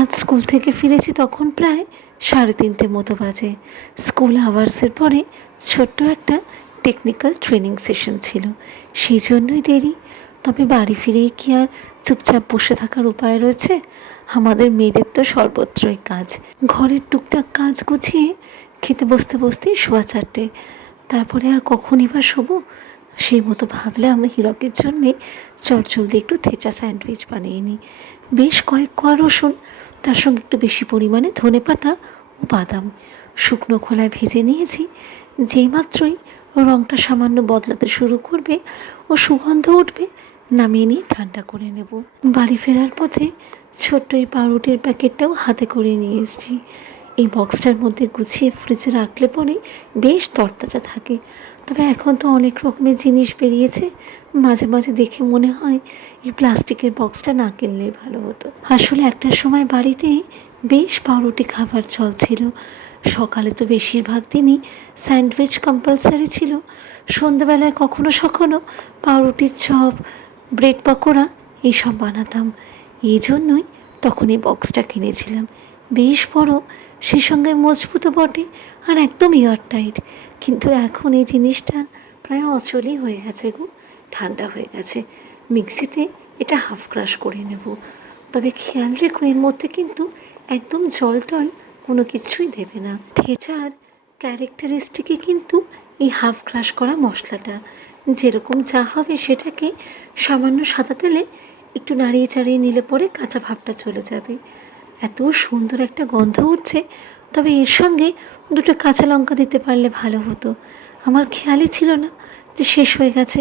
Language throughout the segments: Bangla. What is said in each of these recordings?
আজ স্কুল থেকে ফিরেছি তখন প্রায় 3:30 মতো বাজে। স্কুল আওয়ার্সের পরে ছোট্ট একটা টেকনিক্যাল ট্রেনিং সেশন ছিল, সেই জন্যই দেরি। তবে বাড়ি ফিরেই কি আর চুপচাপ বসে থাকার উপায় রয়েছে? আমাদের মেয়েদের তো সর্বত্রই কাজ। ঘরের টুকটাক কাজ গুছিয়ে খেতে বসতে বসতেই 4:15। তারপরে আর কখনই বা শোবো? সেই মতো ভাবলাম হীরকের জন্যে চটজলদি একটু থেচা স্যান্ডউইচ বানিয়ে নিই। বেশ কয়েক কোয়া রসুন, তার সঙ্গে একটু বেশি পরিমাণে ধনেপাতা ও বাদাম শুকনো খোলায় ভেজে নিয়েছি। যেই মাত্রই রঙটা সামান্য বদলাতে শুরু করবে ও সুগন্ধ উঠবে, নামিয়ে নিয়ে ঠান্ডা করে নেব। বাড়ি ফেরার পথে ছোট্ট এই পাউরুটির প্যাকেটটাও হাতে করে নিয়ে এসেছি। এই বক্সটার মধ্যে গুছিয়ে ফ্রিজে রাখলে পরে বেশ তরতাজা থাকে। তবে এখন তো অনেক রকমের জিনিস বেরিয়েছে, মাঝে মাঝে দেখে মনে হয় এই প্লাস্টিকের বক্সটা না কিনলেই ভালো হতো। আসলে একটা সময় বাড়িতে বেশ পাউরুটি খাবার চলছিল। সকালে তো বেশিরভাগ দিনই স্যান্ডউইচ কম্পালসারি ছিল। সন্ধ্যেবেলায় কখনো সখনো পাউরুটির চপ, ব্রেড পকোড়া এইসব বানাতাম। এই জন্যই তখন এই বক্সটা কিনেছিলাম। বেশ বড়, সেই সঙ্গে মজবুতও বটে, আর একদম এয়ারটাইট। কিন্তু এখন এই জিনিসটা প্রায় অচলই হয়ে গেছে গো, ঠান্ডা হয়ে গেছে। মিক্সিতে এটা হাফ ক্রাশ করে নেব। তবে খেয়াল রেখো, এর মধ্যে কিন্তু একদম জল টল কোনো কিছুই দেবে না। থেচার ক্যারেক্টারিস্টিকে কিন্তু এই হাফ ক্রাশ করা মশলাটা যেরকম যা হবে সেটাকে সামান্য সাদা তেলে একটু নাড়িয়ে চাড়িয়ে নিলে পরে কাঁচা ভাবটা চলে যাবে। এত সুন্দর একটা গন্ধ উঠছে। তবে এর সঙ্গে দুটো কাঁচা লঙ্কা দিতে পারলে ভালো হতো। আমার খেয়ালই ছিল না যে শেষ হয়ে গেছে।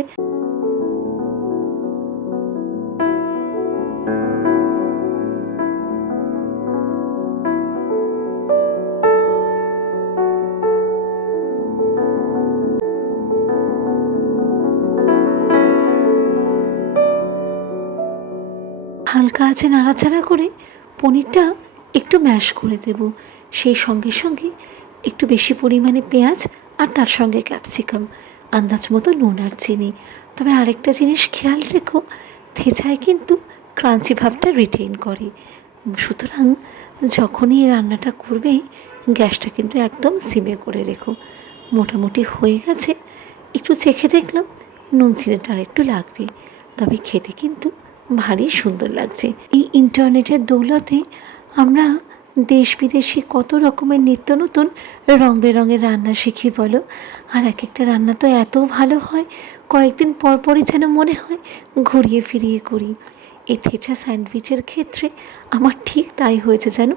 হালকা আছে নাড়াচাড়া করে পনিরটা একটু ম্যাশ করে দেব। সেই সঙ্গে সঙ্গে একটু বেশি পরিমাণে পেঁয়াজ, আর তার সঙ্গে ক্যাপসিকাম, আন্দাজ মতো নুন আর চিনি। তবে আরেকটা জিনিস খেয়াল রেখো, থেচায় কিন্তু ক্রাঞ্চি ভাবটা রিটেইন করে। সুতরাং যখনই এই রান্নাটা করবে, গ্যাসটা কিন্তু একদম সিমে করে রেখো। মোটামুটি হয়ে গেছে। একটু চেখে দেখলাম, নুন চিনিটা আর একটু লাগবে। তবে খেতে কিন্তু ভারী সুন্দর লাগছে। এই ইন্টারনেটের দৌলতে আমরা দেশ বিদেশি কত রকমের নিত্য নতুন রং বেরঙের রান্না শিখি বলো। আর এক একটা রান্না তো এত ভালো হয়, কয়েকদিন পর পরই যেন মনে হয় ঘুরিয়ে ফিরিয়ে করি। এই থেচা স্যান্ডউইচের ক্ষেত্রে আমার ঠিক তাই হয়েছে যেন।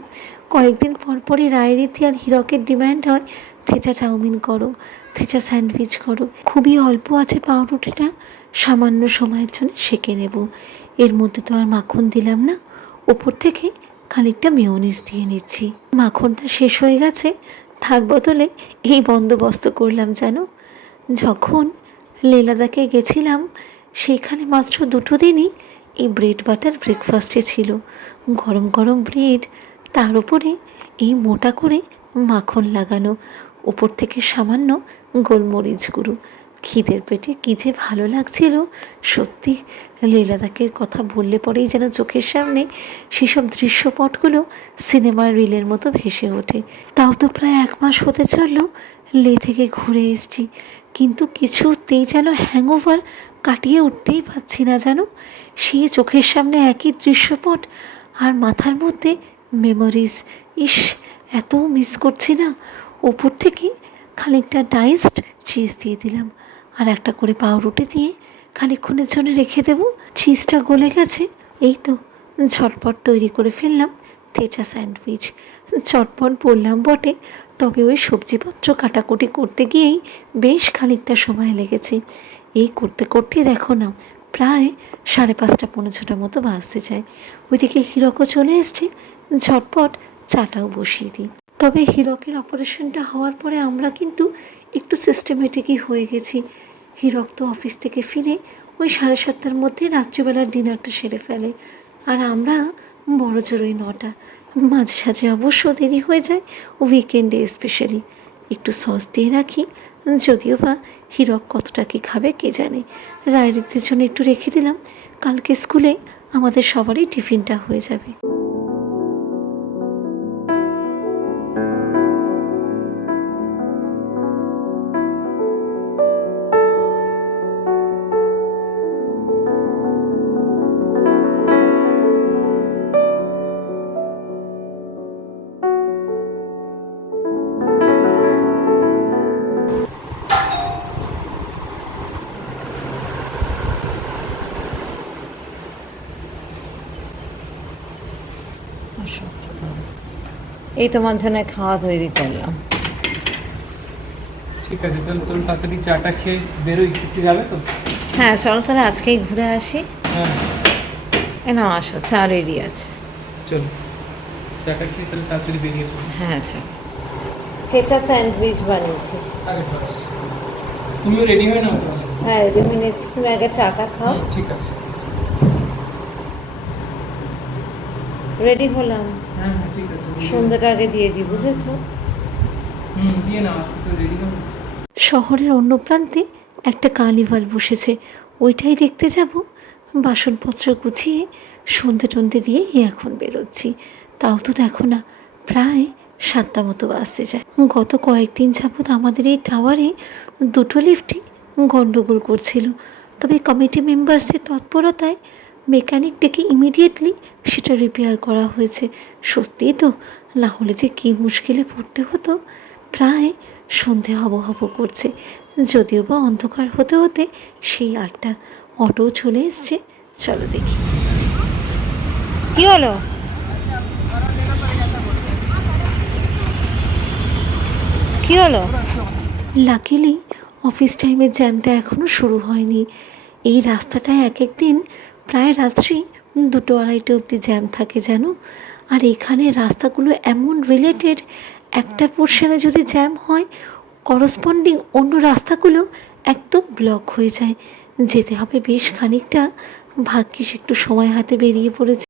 কয়েকদিন পর পরই রায়রীতি আর হীরকের ডিম্যান্ড হয়, থেচা চাউমিন করো, থেচা স্যান্ডউইচ করো। খুবই অল্প আছে পাউরুটিটা, সামান্য সময়ের জন্য সেঁকে নেব। এর মধ্যে তো আর মাখন দিলাম না, ওপর থেকে খানিকটা মেয়োনিজ দিয়ে নিচ্ছি। মাখনটা শেষ হয়ে গেছে, তার বদলে এই বন্দোবস্ত করলাম যেন। যখন লে লাদাখে গেছিলাম, সেইখানে মাত্র 2 দিনই এই ব্রেড বাটার ব্রেকফাস্টে ছিল। গরম গরম ব্রেড, তার উপরে এই মোটা করে মাখন লাগানো, ওপর থেকে সামান্য গোলমরিচ গুঁড়ো। খিদের পেটে কী যে ভালো লাগছিল! সত্যি লে লাদাখের কথা বললে পরেই যেন চোখের সামনে সেসব দৃশ্যপটগুলো সিনেমার রিলের মতো ভেসে ওঠে। তাও তো প্রায় 1 মাস হতে চলল লে থেকে ঘুরে এসেছি, কিন্তু কিছুতেই যেন হ্যাংওভার কাটিয়ে উঠতেই পারছি না যেন। সেই চোখের সামনে একই দৃশ্যপট, আর মাথার মধ্যে মেমোরিজ। ইস, এত মিস করছি না। ওপর থেকে খানিকটা ডাইসড চিজ দিয়ে দিলাম, আর একটা করে পাউরুটি দিয়ে খানিকক্ষণের জন্য রেখে দেব। চিজটা গলে গেছে, এই তো ঝটপট তৈরি করে ফেললাম থেচা স্যান্ডউইচ। চটপট বললাম বটে, তবে ওই সবজিপত্র কাটাকুটি করতে গিয়েই বেশ খানিকটা সময় লেগেছে। এই করতে করতেই দেখো না, প্রায় 5:30 পৌনে 6টা মতো বাজতে যায়। ওইদিকে হীরকও চলে এসছে, ঝটপট চাটাও বসিয়ে দিই। তবে হীরকের অপারেশনটা হওয়ার পরে আমরা কিন্তু একটু সিস্টেমেটিকই হয়ে গেছি। হীরক তো অফিস থেকে ফিরে ওই 7:30টার মধ্যে রাত্রিবেলার ডিনারটা সেরে ফেলে, আর আমরা বড়জোর ওই 9টা। মাঝে সাঝে অবশ্য দেরি হয়ে যায়, উইকেন্ডে স্পেশালি। একটু সস দিয়ে রাখি, যদিও বা হীরক কতটা কী খাবে কে জানে। রায়রিতির জন্য একটু রেখে দিলাম, কালকে স্কুলে আমাদের সবারই টিফিনটা হয়ে যাবে। বসো। এই তোমার জন্য খাওয়া তৈরি করলাম। ঠিক আছে, চলো চলো তাড়াতাড়ি চাটা খেয়ে বেরোই। কিছু যাবে তো? হ্যাঁ চলো তাহলে আজকেই ঘুরে আসি। হ্যাঁ এ নাও আসো, চা রেডি আছে। চলো চাটা খেয়ে তাহলে তাড়াতাড়ি বেরিয়ে পড়ি। হ্যাঁ চলো। কেচা স্যান্ডউইচ বানিয়েছি। আরে বাস, তুমিও রেডি হয়ে নাও তাহলে। হ্যাঁ রেডি হয়ে নিচ্ছি, তুমি আগে চাটা খাও। ঠিক আছে। রেডি হলাম, হ্যাঁ হ্যাঁ ঠিক আছে। সন্ধ্যাটা আগে দিয়ে দিই, বুঝেছো? দিয়ে না, আসতে তো রেডি হবে। শহরের অন্য প্রান্তে একটা কার্নিভাল বসেছে, ওইটাই দেখতে যাব। বাসনপত্র গুছিয়ে সন্ধে টন্ধে দিয়েই এখন বেরোচ্ছি। তাও তো দেখো না, প্রায় 7টা মতো বাজতে যায়। গত কয়েকদিন যাবৎ আমাদের এই টাওয়ারে দুটো লিফটই গণ্ডগোল করছিল, তবে কমিটি মেম্বার্সের তৎপরতায় মেকানিক ডেকে ইমিডিয়েটলি সেটা রিপেয়ার করা হয়েছে। সত্যিই তো, না হলে যে কী মুশকিলে পড়তে হতো। প্রায় সন্ধে হব হব করছে, যদিও বা অন্ধকার হতে হতে সেই 8টা। অটো চলে এসছে, চলো দেখি কি হলো। কি হলো? লাকিলি অফিস টাইমের জ্যামটা এখনও শুরু হয়নি। এই রাস্তাটায় এক এক দিন প্রায় রাত্রি 2-2-2:30 অবধি জ্যাম থাকে জানো। আর এখানে রাস্তাগুলো এমন রিলেটেড, একটা পোর্শনে যদি জ্যাম হয়, করসপন্ডিং অন্য রাস্তাগুলো একদম ব্লক হয়ে যায়। যেতে হবে বেশ খানিকটা, ভাগ্যিস একটু সময় হাতে বেরিয়ে পড়েছে।